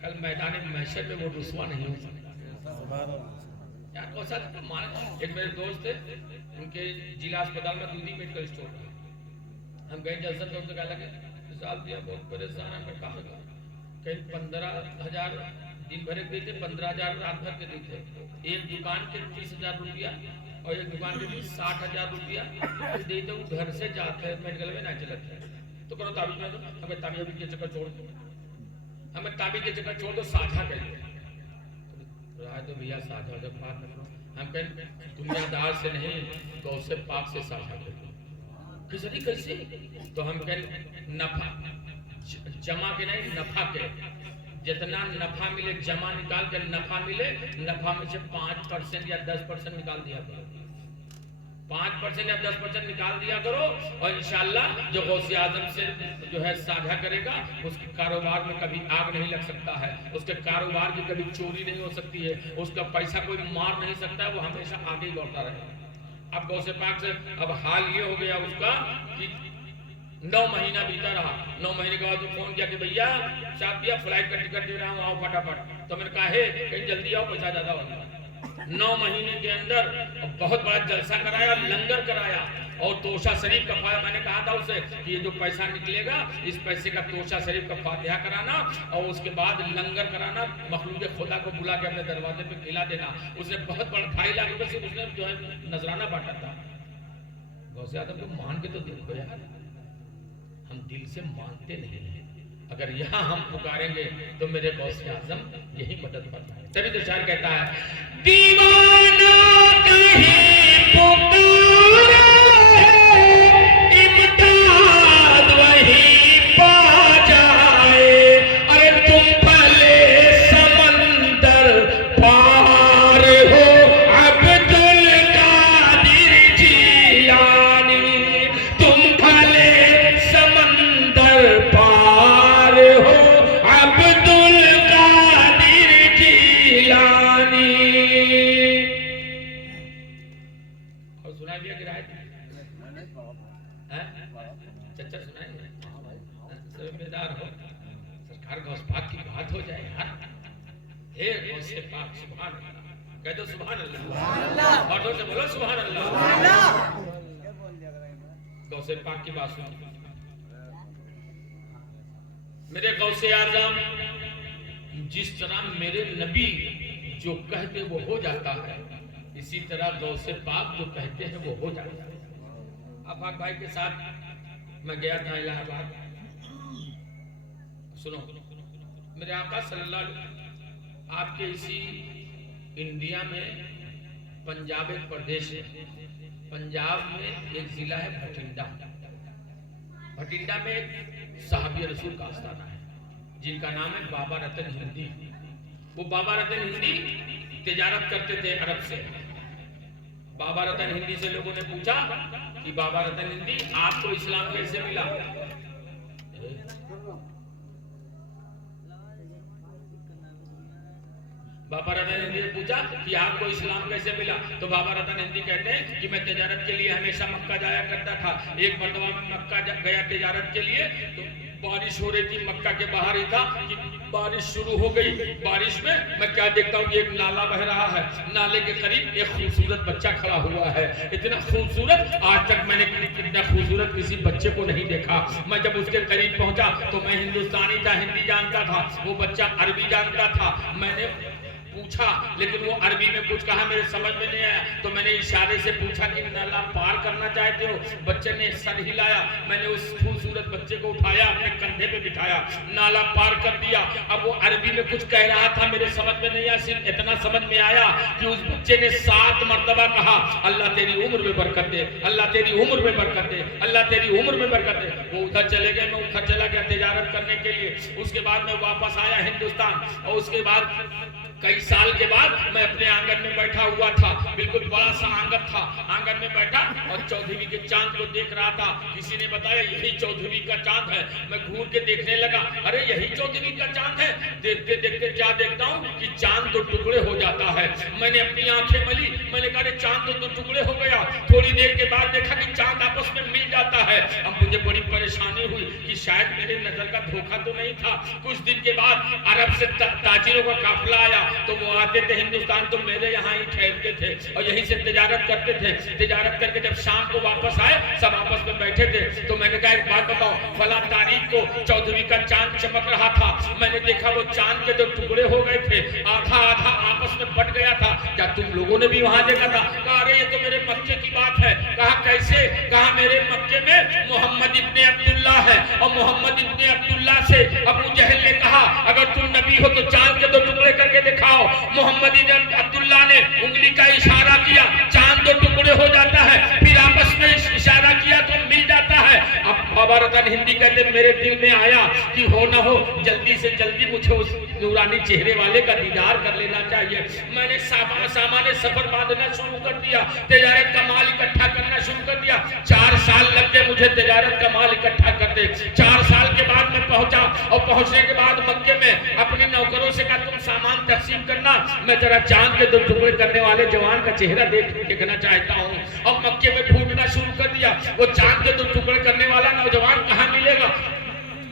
کل میدان محشر میں وہ رسوا نہیں ہو سکتا یار غوث اعظم کا مانا ایک میرے دوست تھے ان کے ضلع اسپتال میں دودھی میڈیکل اسٹور تھا ہم گئے جلسہ تو ان سے کہا لگے حساب دیا بہت پریشان ہے میں کہاں گا کہیں 15,000 دن بھر کے دیتے 15,000 رات بھر کے دیتے ایک دکان کے 30,000 روپیہ اور ایک دکان کے 60,000 روپیہ دیتے ہوں گھر سے جاتے ہیں میڈیکل میں نہ چلتے ہیں تو کرو تعبیر میں دو ہمیں تعبیر کے چکر چھوڑ دو ہمیں تعبیر کے چکر چھوڑ دو ساجھا کر دو رہا تو بھیا ساجھا جب بات نہ کرو ہم کہیں دنیا دار سے نہیں تو اس سے پاک سے ساجھا کر دو کیسے تو ہم کہیں نفع جمع کے نہیں نفع کے جتنا نفع ملے جمع نکال کر نفع ملے نفع میں سے 5% یا 10% نکال دیا کرو 5% یا 10% نکال دیا کرو اور انشاءاللہ جو غوث اعظم سے جو ہے ساجھا کرے گا اس کے کاروبار میں کبھی آگ نہیں لگ سکتا ہے اس کے کاروبار کی کبھی چوری نہیں ہو سکتی ہے اس کا پیسہ کوئی مار نہیں سکتا ہے وہ ہمیشہ آگے ہی لوٹتا رہے اب غوث پاک سے اب حال یہ ہو گیا اس کا کہ 9 مہینہ بیتا رہا 9 مہینے کے بعد وہ فون کیا کہ بھیا صاحب دیا فلائٹ کا ٹکٹ دے رہا ہوں آؤ فٹافٹ تو میں نے کہا ہے کہیں جلدی آؤ پیسہ زیادہ ہوگا 9 مہینے کے اندر بہت بڑا جلسہ کرایا لنگر کرایا اور توشہ شریف کا میں نے کہا تھا اسے کہ یہ جو پیسہ نکلے گا اس پیسے کا توشہ شریف کا فاتحہ کرانا اور اس کے بعد لنگر کرانا مخلوق خدا کو بلا کے اپنے دروازے پہ کھلا دینا اس نے بہت بڑا 2.5 لاکھ روپے سے اس نے جو ہے نذرانہ بانٹا تھا غوث اعظم کو مان کے تو دیکھو یار ہم دل سے مانتے نہیں ہیں اگر یہاں ہم پکاریں گے تو میرے غوث اعظم یہی مدد کرتا ہے تبھی تو شاعر کہتا ہے دیوانہ کہیں پکارے امداد وہی پا جائے ارے تم بھلے سمندر پار ہو عبد القادر جیلانی تم بھلے سمندر پار ہو عبد القادر جیلانی اور سنا بھی اگر آئے چچا سنائیں گے بیدار ہو سرکار غوث پاک کی بات ہو جائے یار اے غوث پاک سبحان اللہ کہہ دو سبحان اللہ اور سے بولو سبحان اللہ غوث پاک کی بات سنو میرے غوث اعظم جس طرح میرے نبی جو کہتے وہ ہو جاتا ہے اسی طرح غوث پاک جو کہتے ہیں وہ ہو جاتا ہے آفاق بھائی کے ساتھ میں گیا تھا الہ آباد سنو میرے آقا صلی اللہ علیہ وسلم آپ کے اسی انڈیا میں پنجاب ایک پردیش ہے پنجاب میں ایک ضلع ہے بھٹنڈا بھٹنڈا میں ایک صحابی رسول کا آستانہ ہے جن کا نام ہے بابا رتن ہندی وہ بابا رتن ہندی تجارت کرتے تھے عرب سے بابا رتن ہندی سے لوگوں نے پوچھا کہ بابا رتن ہندی آپ کو اسلام کیسے ملا بابا رتن ہندی نے پوچھا کہ آپ کو اسلام کیسے ملا تو بابا رتن ہندی کہتے ہیں کہ میں تجارت کے لیے ہمیشہ مکہ جایا کرتا تھا ایک مرتبہ میں مکہ گیا تجارت کے لیے تو بارش ہو رہی تھی مکہ کے باہر ہی تھا کہ بارش شروع ہو گئی بارش میں کیا دیکھتا ہوں کہ ایک نالا بہ رہا ہے نالے کے قریب ایک خوبصورت بچہ کھڑا ہوا ہے اتنا خوبصورت آج تک میں نے اتنا خوبصورت کسی بچے کو نہیں دیکھا میں جب اس کے قریب پہنچا تو میں ہندوستانی تھا ہندی جانتا تھا وہ بچہ عربی جانتا تھا میں نے پوچھا لیکن وہ عربی میں کچھ کہا میرے سمجھ میں نہیں آیا تو میں نے اشارے سے پوچھا کہ نالا پار کرنا چاہتے ہو؟ بچے نے سر ہلایا، میں نے اس خوبصورت بچے کو اٹھایا، اپنے کندھے پہ بٹھایا، نالا پار کر دیا۔ اب وہ عربی میں کچھ کہہ رہا تھا، میرے سمجھ میں نہیں آیا، صرف اتنا سمجھ میں آیا کہ اس بچے نے 7 مرتبہ کہا اللہ تیری عمر میں برکت دے، اللہ تیری عمر میں برکت دے، اللہ تیری عمر میں برکت دے۔ وہ ادھر چلے گئے، میں ادھر چلا گیا تجارت کرنے کے لیے۔ اس کے بعد میں واپس آیا ہندوستان، اور اس کے بعد کئی سال کے بعد میں اپنے آنگن میں بیٹھا ہوا تھا، بالکل بڑا سا آنگن تھا، آنگن میں بیٹھا اور چودھویں کے چاند کو دیکھ رہا تھا۔ کسی نے بتایا یہی چودھویں کا چاند ہے۔ میں گھور کے دیکھنے لگا، ارے یہی چودھویں کا چاند ہے۔ دیکھتے دیکھتے کیا دیکھتا ہوں کہ چاند تو ٹکڑے ہو جاتا ہے۔ میں نے اپنی آنکھیں ملی، میں نے کہا چاند تو ٹکڑے ہو گیا۔ تھوڑی دیر کے بعد دیکھا کہ چاند آپس میں مل جاتا ہے۔ اب مجھے بڑی پریشانی ہوئی کہ شاید میرے نظر کا دھوکہ تو نہیں تھا۔ کچھ دن کے بعد عرب سے تاجروں کا قافلہ آیا، تو وہ آتے تھے ہندوستان، تو میرے یہاں ہی ٹھہرتے تھے اور یہیں سے تجارت کرتے تھے۔ تجارت کر کے جب شام کو واپس آئے، سب آپس میں بیٹھے تھے، تو میں نے کہا ایک بات بتاؤ، فلاں تاریخ کو چودھویں کا چاند چمک رہا تھا، میں نے دیکھا وہ چاند کے 2 ٹکڑے ہو گئے تھے، آدھا آدھا آپس میں بٹ گیا تھا، کیا تم لوگوں نے بھی وہاں دیکھا تھا؟ کہا ارے یہ تو میرے مکے کی بات ہے۔ کہا کیسے؟ کہا میرے مکے میں محمد ابن عبداللہ ہے، اور محمد ابن عبداللہ سے ابو جہل نے کہا اگر تم نبی ہو تو چاند کے 2 ٹکڑے کر کے دکھاؤ۔ محمد ابن عبداللہ نے انگلی کا اشارہ کیا، چاند 2 ٹکڑے ہو جاتا ہے، پھر آپس میں اشارہ کیا تو مل جاتا ہے۔ اب بابا رتن ہندی کہتے میرے دل میں آیا کہ ہو نہ ہو جلدی سے جلدی مجھے اس نورانی چہرے والے کا دیدار کر لینا چاہیے۔ میں نے سامان سفر باندھنا شروع کر دیا، تجارت کا مال اکٹھا کرنا شروع کر دیا۔ 4 سال لگ گئے مجھے تجارت کا مال اکٹھا کرتے۔ 4 سال کے بعد میں پہنچا، اور پہنچنے کے بعد مکے میں اپنے نوکروں سے کہا تم سامان تقسیم کرنا، میں ذرا چاند کے 2 ٹکڑے کرنے والے جوان کا چہرہ دیکھنا چاہتا ہوں۔ اور مکے میں ڈھونڈنا شروع کر دیا، وہ چاند کے 2 ٹکڑے کرنے والا نوجوان کہاں ملے گا؟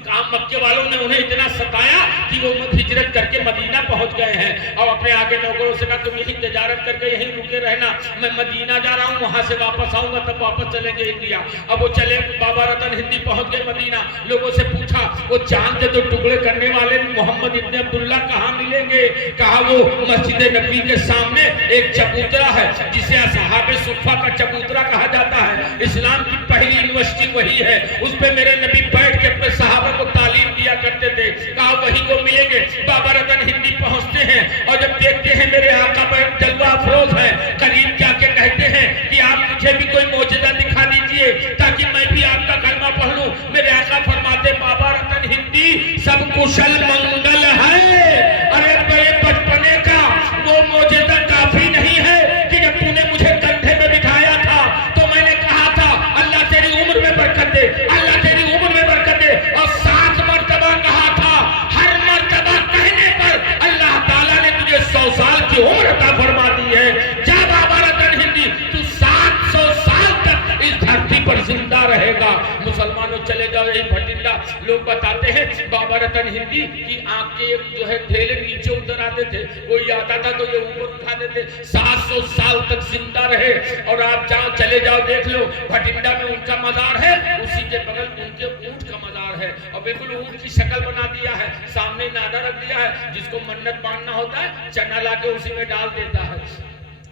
کہا مکے والوں نے انہیں اتنا ستایا کہ وہ ہجرت کر کے مدینہ پہنچ گئے ہیں، اور اپنے آگے نوکروں سے کہا تم یہیں تجارت کر کے یہیں رکے رہنا، میں مدینہ جا رہا ہوں، وہاں سے واپس آؤں گا تب واپس چلیں گے انڈیا۔ اب وہ چلے، بابا رتن ہندی پہنچ گئے مدینہ۔ لوگوں سے پوچھا وہ چاند کے 2 ٹکڑے کرنے والے محمد ابن عبداللہ کہاں ملیں گے؟ کہا وہ مسجد نبی کے سامنے ایک چبوترا ہے جسے اصحاب صفہ کا چبوترا کہا جاتا ہے، اسلام کی پہلی یونیورسٹی وہی ہے، اس پہ میرے نبی بیٹھ کے اپنے صحابہ کو تعلیم دیا کرتے تھے۔ کہا وہیں کو ملیں گے۔ بابا رتن ہندی پہنچتے ہیں، اور جب دیکھتے ہیں میرے آقا پر جلوہ افروز ہے، قریب جا کے کہتے ہیں کہ آپ مجھے بھی کوئی معجزہ دکھا دیجئے تاکہ میں بھی آپ کا کلمہ پڑھ لوں۔ میرے آقا فرماتے بابا رتن ہندی سب کشل منگل ہے، ارے بڑے بچپنے کا وہ معجزہ کافی نہیں ہے کہ جب تو نے مجھے کندھے میں بٹھایا تھا تو میں نے کہا تھا اللہ تیری عمر میں برکت دے، اللہ تیری عمر میں برکت دے، اور 7 مرتبہ کہا تھا، ہر مرتبہ کہنے پر اللہ تعالیٰ نے تجھے 100 سال کی عمر عطا فرما دی ہے۔ جا بابا رتن ہندی، تو 700 سال تک اس دھرتی پر زندہ رہے گا۔ مسلمانوں چلے جاؤ، یہی بھٹنڈا لوگ بتاتے ہیں بابا رتن ہندی کی آنکھ کے جو ہے ڈھیلے نیچے اتر آتے تھے، کوئی آتا تھا تو یہ اوپر اٹھا دیتے، 700 سال تک زندہ رہے۔ اور آپ جاؤ، چلے جاؤ دیکھ لو، بھٹنڈا میں ان کا مزار ہے، اسی کے بغل ان کے اونٹ کا مزار ہے، اور بالکل اونٹ کی شکل بنا دیا ہے، سامنے نادا رکھ دیا ہے، جس کو منت ماننا ہوتا ہے چنا لا کے اسی میں ڈال دیتا ہے۔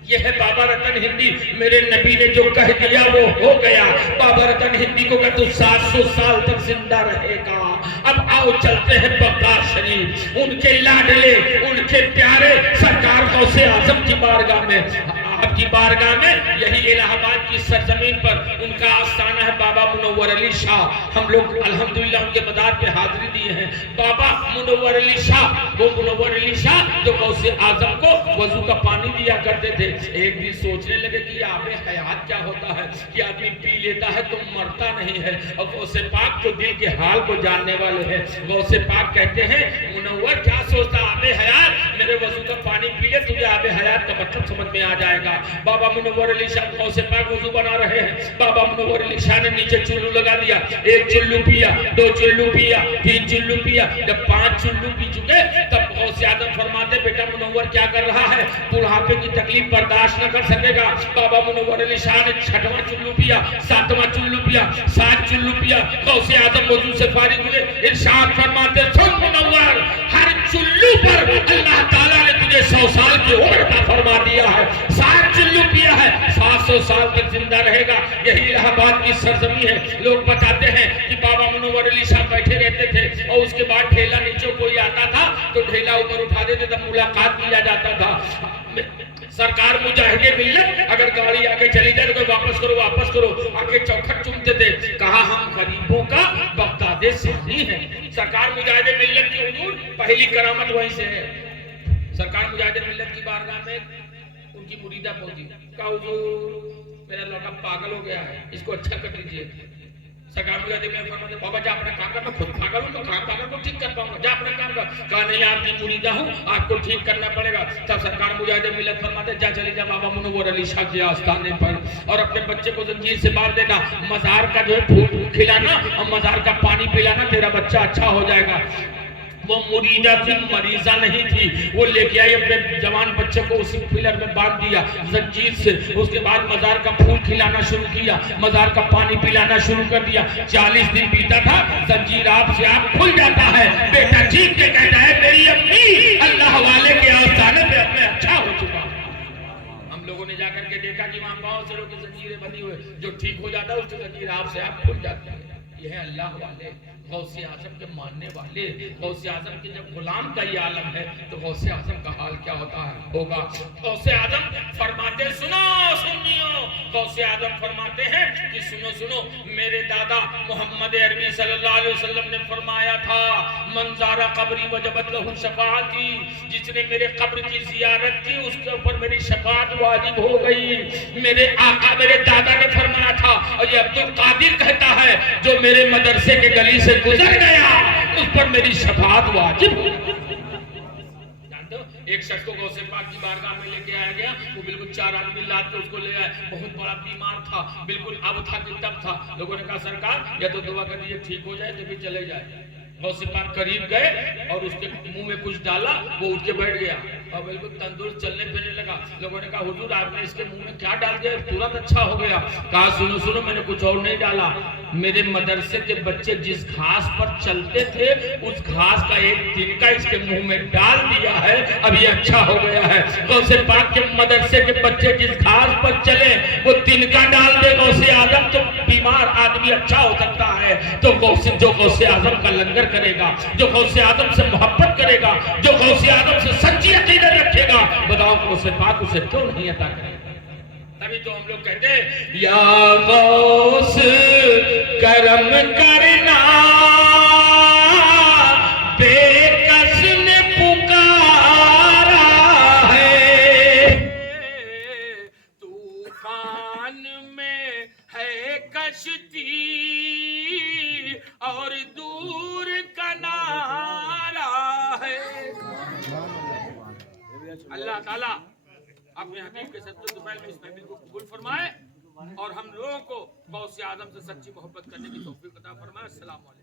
یہ ہے بابا رتن ہندی، میرے نبی نے جو کہہ دیا وہ ہو گیا۔ بابا رتن ہندی کو کہ تو 700 سال تک زندہ رہے گا۔ اب آؤ چلتے ہیں بغداد شریف، ان کے لاڈلے، ان کے پیارے سرکار غوث اعظم کی بارگاہ میں، آپ کی بارگاہ میں، یہی الہ آباد کی سرزمین پر ان کا آستانہ ہے بابا منور علی شاہ۔ ہم لوگ الحمدللہ ان کے مزار پہ حاضری دیے ہیں۔ بابا منور علی شاہ، وہ منور علی شاہ جو غوث اعظم کو وضو کا پانی دیا کرتے تھے۔ ایک دن سوچنے لگے کہ آب حیات کیا ہوتا ہے کہ آدمی پی لیتا ہے تو مرتا نہیں ہے، اور غوث پاک تو دل کے حال کو جاننے والے ہیں۔ غوث پاک کہتے ہیں منور کیا سوچتا آب حیات، میرے وضو کا پانی پی لے تجھے آب حیات کا مطلب سمجھ میں آ جائے گا۔ بابا منور علی شاہ غوث پاک وضو بنا رہے ہیں، بابا منور علی شاہ نے نیچے چلو لگا دیا، 1 چلو پیا، 2 چلو پیا، 3 چلو پیا، جب 5 چلو پی چکے تب غوث اعظم فرماتے بیٹا منور کیا کر رہا ہے، بڑھاپے کی تکلیف برداشت نہ کر سکے گا۔ بابا منور علی شاہ نے 6واں چلو پیا، 7واں چلو پیا، 7 چلو پیا، غوث اعظم وضو سے فارغ ہوئے، ارشاد فرماتے سن منور، ہر چلو پر اللہ تعالیٰ نے تجھے 100 سال کی عمر عطا فرما دیا ہے، 60 چلو پیا ہے، 700 سال تک زندہ رہے گا۔ یہی الہ آباد کی سرزمین ہے۔ لوگ بتاتے ہیں کہ بابا منور علی صاحب بیٹھے رہتے تھے اور اس کے بعد ڈھیلا نیچے کوئی آتا تھا تو ڈھیلا اوپر اٹھا دیتے تھے، ملاقات کیا جاتا تھا۔ سرکار مجاہد ملت اگر گاڑی آگے چلی جائے تو واپس کرو واپس کرو، آگے چوکھٹ چومتے تھے۔ کہا ہم غریبوں کا بغداد ثانی ہے۔ سرکار مجاہد ملت کی حضور پہلی کرامت وہیں سے ہے۔ سرکار مجاہد ملت کی بارگاہ میں ان کی مریدہ پہنچی، کہا حضور میرا لڑکا پاگل ہو گیا ہے، اس کو اچھا کر دیجئے۔ سرکار مجاہد ملت فرماتے بابا جا اپنا کام کر، میں خود پاگل ہوں تو کام پاگل کو ٹھیک کر پاؤں گا، جا اپنا کام کر۔ کہا نہیں آپ کی مریدہ ہوں، آپ کو ٹھیک کرنا پڑے گا۔ تب سرکار مجاہد ملت فرماتے جا چلے جا بابا منور علی شاہ کے آستانے پر اور اپنے بچے کو زنجیر سے باندھ دینا، مزار کا جو ہے پھول کھلانا اور مزار کا پانی پلانا، تیرا بچہ اچھا ہو جائے گا۔ وہ مریدہ تھی، مریضہ نہیں تھی۔ وہ لے کے آئی اپنے جوان بچے کو اسی پلر میں باندھ دیا زنجیر سے۔ اس کے بعد مزار کا پھول کھلانا شروع کیا، مزار کا پانی پلانا شروع کر دیا۔ 40 دن بیتا تھا، زنجیر آپ سے آپ کھل جاتا ہے۔ بیٹا چیخ کے کہتا ہے میری امی اللہ والے کے آستانے پہ اب میں اچھا ہو چکا ہوں۔ ہم لوگوں نے جا کر کے دیکھا کہ وہاں بہت سے لوگ کی زنجیریں بندھی ہوئے، جو ٹھیک ہو جاتا ہے اس کی زنجیر آپ سے آپ کھل جاتی ہے۔ یہ ہے اللہ والے، غوث اعظم کے ماننے والے۔ غوث اعظم کے جب غلام کا یہ عالم ہے تو غوث اعظم کا حال کیا ہوتا ہے ہوگا۔ غوث اعظم فرماتے سنو سنیو، غوث اعظم فرماتے ہیں کہ سنو سنو، میرے دادا محمد عربی صلی اللہ علیہ وسلم نے فرمایا تھا من زار قبری وجبت لہ شفاعتی، جس نے میرے قبر کی زیارت کی اس کے اوپر میری شفاعت واجب ہو گئی۔ میرے آقا میرے دادا نے فرمایا تھا، اور یہ عبد القادر کہتا ہے جو میرے مدرسے کے گلی سے گزر گیا اس پر میری شفاعت واجب ہو۔ جانتے ہو ایک شخص کو غوث پاک کی بارگاہ میں لے کے آیا گیا، وہ بالکل 4 آدمی لاد کے اس کو لے آئے، بہت بڑا بیمار تھا، بالکل اب تھا کہ تب تھا۔ لوگوں نے کہا سرکار یا تو دعا کر دیجیے ٹھیک ہو جائے تو پھر چلے جائے۔ غوث پاک قریب گئے اور اس کے منہ میں کچھ ڈالا، وہ اٹھ کے بیٹھ گیا اور بالکل تندرست چلنے پھرنے لگا۔ لوگوں نے کہا حضور آپ نے اس کے منہ میں کیا ڈال دیا، ترنت اچھا ہو گیا۔ کہا سنو سنو میں نے کچھ اور نہیں ڈالا، میرے مدرسے کے بچے جس گھاس پر چلتے تھے اس گھاس کا ایک تنکا اس کے منہ میں ڈال دیا ہے، اب یہ اچھا ہو گیا ہے۔ غوث پاک کے مدرسے کے بچے جس گھاس پر چلے وہ تنکا ڈال دے غوث اعظم تو بیمار آدمی اچھا ہو سکتا ہے۔ تو جو غوث اعظم کا لنگر کرے گا، جو غوث اعظم سے محبت کرے گا، جو غوث اعظم سے سچی عقیدت رکھے گا، بتاؤ غوث پاک اسے کیوں نہیں عطا کرے گا۔ تبھی تو ہم لوگ کہتے ہیں یا غوث کرم کرنا بے کس نے پکارا ہے، طوفان میں ہے کشتی اور دور کنارہ ہے۔ اللہ تعالیٰ اپنے حبیب کے سچے دوپہر میں اس محفل کو قبول فرمائے اور ہم لوگوں کو غوث اعظم سے سچی محبت کرنے کی توفیق عطا فرمائے۔ السلام علیکم۔